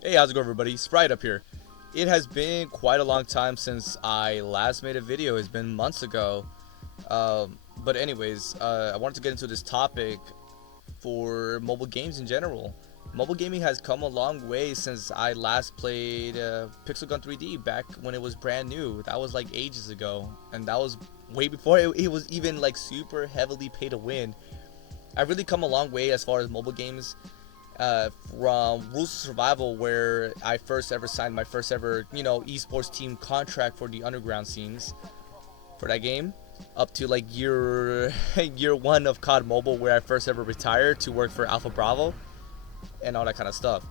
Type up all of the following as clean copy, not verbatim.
Hey, how's it going, everybody? Sprite up here. It has been quite a long time since I last made a video. It's been months ago. But anyways, I wanted to get into this topic for mobile games in general. Mobile gaming has come a long way since I last played Pixel Gun 3D back when it was brand new. That was like ages ago, and that was way before it was even like super heavily pay to win. I've really come a long way as far as mobile games, from Rules of Survival, where I first ever signed my first ever, esports team contract for the underground scenes for that game, up to like year year one of COD Mobile, where I first ever retired to work for Alpha Bravo and all that kind of stuff.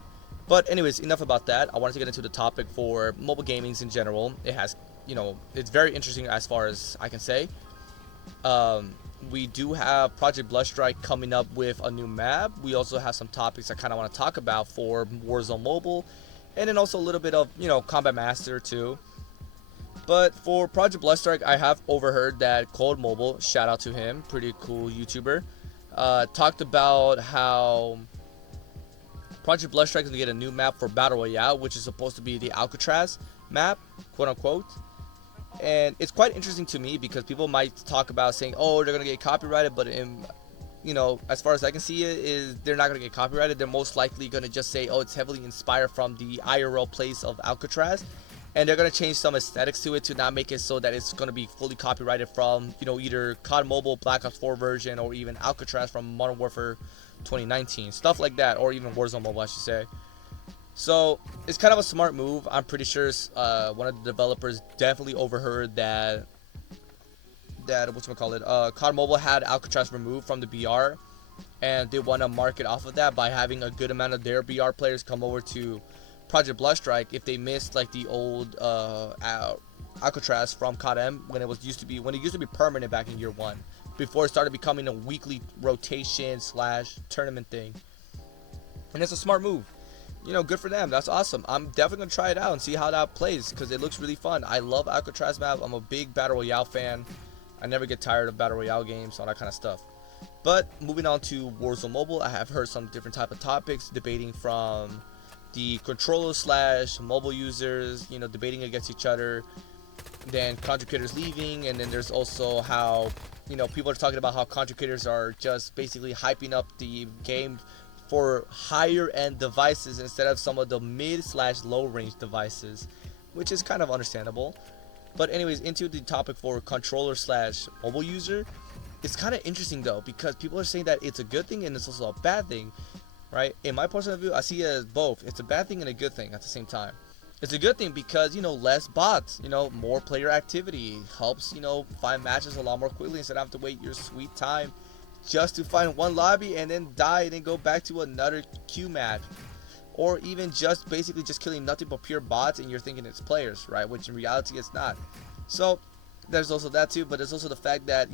But anyways, enough about that. I wanted to get into the topic for mobile gamings in general. It's very interesting as far as I can say. Um, we do have Project Bloodstrike coming up with a new map. We also have some topics I kind of want to talk about for Warzone Mobile, and then also a little bit of Combat Master too. But for Project Bloodstrike, I have overheard that Cold Mobile, shout out to him, pretty cool YouTuber, talked about how Project Bloodstrike is gonna get a new map for Battle Royale, which is supposed to be the Alcatraz map, quote unquote. And it's quite interesting to me because people might talk about saying, oh, they're gonna get copyrighted, but as far as I can see it, is they're not gonna get copyrighted. They're most likely gonna just say, oh, it's heavily inspired from the IRL place of Alcatraz, and they're gonna change some aesthetics to it to not make it so that it's gonna be fully copyrighted from either COD Mobile Black Ops 4 version or even Alcatraz from Modern Warfare 2019, stuff like that, or even Warzone Mobile, I should say. So it's kind of a smart move. I'm pretty sure one of the developers definitely overheard that whatchamacallit, COD Mobile had Alcatraz removed from the BR, and they want to market off of that by having a good amount of their BR players come over to Project Bloodstrike if they missed like the old Alcatraz from COD M when it used to be permanent back in year one, before it started becoming a weekly rotation slash tournament thing. And it's a smart move. Good for them. That's awesome. I'm definitely gonna try it out and see how that plays because it looks really fun. I love Alcatraz map. I'm a big Battle Royale fan. I never get tired of Battle Royale games, all that kind of stuff. But moving on to Warzone Mobile, I have heard some different type of topics debating from the controller slash mobile users, debating against each other. Then content creators leaving, and then there's also how people are talking about how content creators are just basically hyping up the game for higher end devices instead of some of the mid slash low range devices, which is kind of understandable. But anyways, into the topic for controller slash mobile user, it's kind of interesting though because people are saying that it's a good thing and it's also a bad thing, right? In my personal view, I see it as both. It's a bad thing and a good thing at the same time. It's a good thing because less bots, more player activity helps find matches a lot more quickly instead of having to wait your sweet time just to find one lobby and then die and then go back to another queue match, or even just basically just killing nothing but pure bots and you're thinking it's players, right? Which in reality it's not. So there's also that too, but there's also the fact that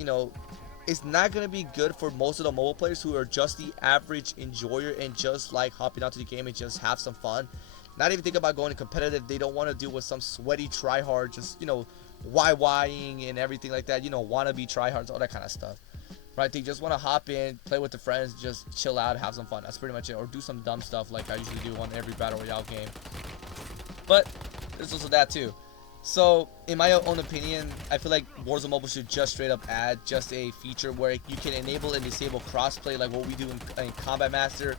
it's not going to be good for most of the mobile players who are just the average enjoyer and just like hopping onto the game and just have some fun, not even think about going competitive. They don't want to deal with some sweaty tryhard, just YYing and everything like that, wannabe tryhards, all that kind of stuff, right? They just want to hop in, play with the friends, just chill out, have some fun. That's pretty much it. Or do some dumb stuff like I usually do on every Battle Royale game. But there's also that too. So, in my own opinion, I feel like Warzone Mobile should just straight up add just a feature where you can enable and disable crossplay like what we do in Combat Master.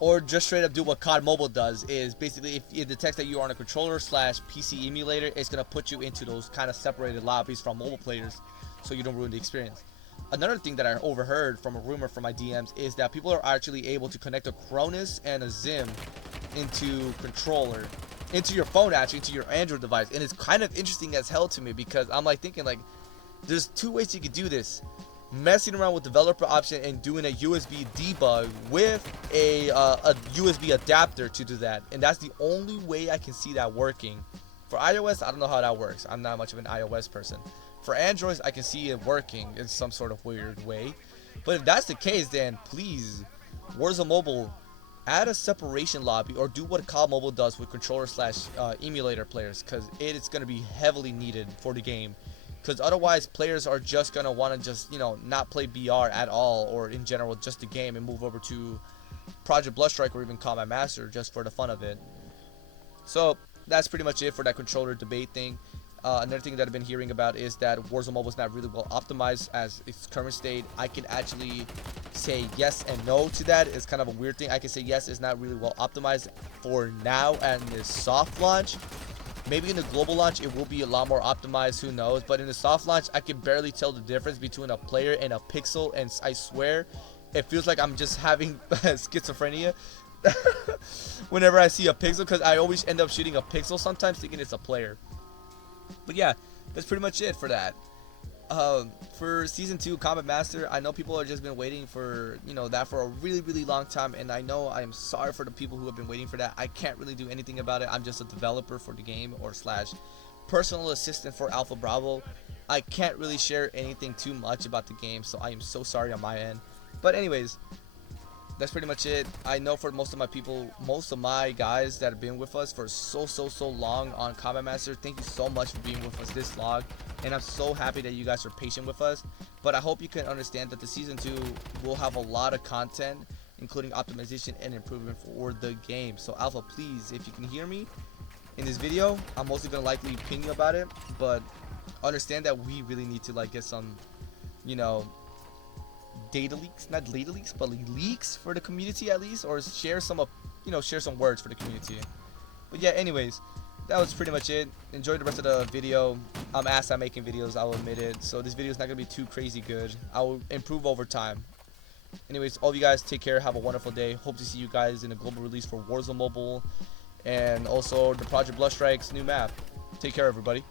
Or just straight up do what COD Mobile does, is basically if it detects that you are on a controller slash PC emulator, it's going to put you into those kind of separated lobbies from mobile players so you don't ruin the experience. Another thing that I overheard from a rumor from my DMs is that people are actually able to connect a Cronus and a Zim into your phone, actually, into your Android device. And it's kind of interesting as hell to me because I'm like thinking like there's two ways you could do this: messing around with developer option and doing a USB debug with a USB adapter to do that. And that's the only way I can see that working. For iOS, I don't know how that works. I'm not much of an iOS person. For Androids, I can see it working in some sort of weird way. But if that's the case, then please, Warzone Mobile, add a separation lobby or do what COD Mobile does with controller slash emulator players, because it is going to be heavily needed for the game. Because otherwise, players are just going to want to just, not play BR at all, or in general, just the game, and move over to Project Bloodstrike or even Combat Master just for the fun of it. So that's pretty much it for that controller debate thing. Another thing that I've been hearing about is that Warzone Mobile is not really well optimized as its current state. I can actually say yes and no to that. It's kind of a weird thing. I can say yes, it's not really well optimized for now and this soft launch. Maybe in the global launch it will be a lot more optimized, who knows. But in the soft launch I can barely tell the difference between a player and a pixel, and I swear it feels like I'm just having schizophrenia whenever I see a pixel, because I always end up shooting a pixel sometimes thinking it's a player. But yeah, that's pretty much it for that. For season 2 Combat Master, I know people have just been waiting for that for a really long time, and I know I am sorry for the people who have been waiting for that. I can't really do anything about it. I'm just a developer for the game, or slash personal assistant for Alpha Bravo. I can't really share anything too much about the game, so I am so sorry on my end. But anyways, that's pretty much it. I know for most of my guys that have been with us for so long on Combat Master, thank you so much for being with us this long, and I'm so happy that you guys are patient with us. But I hope you can understand that the season 2 will have a lot of content, including optimization and improvement for the game. So Alpha, please, if you can hear me in this video, I'm mostly gonna likely ping you about it, but understand that we really need to get some data leaks, not data leaks, but leaks for the community at least, or share some share some words for the community. But yeah, anyways, that was pretty much it. Enjoy the rest of the video. I'm ass at making videos, I'll admit it, so this video is not gonna be too crazy good. I will improve over time. Anyways, all of you guys, take care, have a wonderful day. Hope to see you guys in a global release for Warzone Mobile, and also the Project Bloodstrike's new map. Take care, everybody.